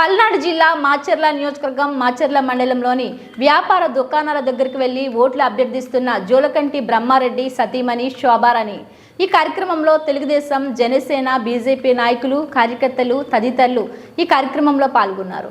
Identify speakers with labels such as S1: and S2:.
S1: పల్నాడు జిల్లా మాచర్ల నియోజకవర్గం మాచర్ల మండలంలోని వ్యాపార దుకాణాల దగ్గరికి వెళ్ళి ఓట్లు అభ్యర్థిస్తున్న జోలకంటి బ్రహ్మారెడ్డి సతీమణి శోభారాణి. ఈ కార్యక్రమంలో తెలుగుదేశం జనసేన బీజేపీ నాయకులు కార్యకర్తలు తదితరులు ఈ కార్యక్రమంలో పాల్గొన్నారు.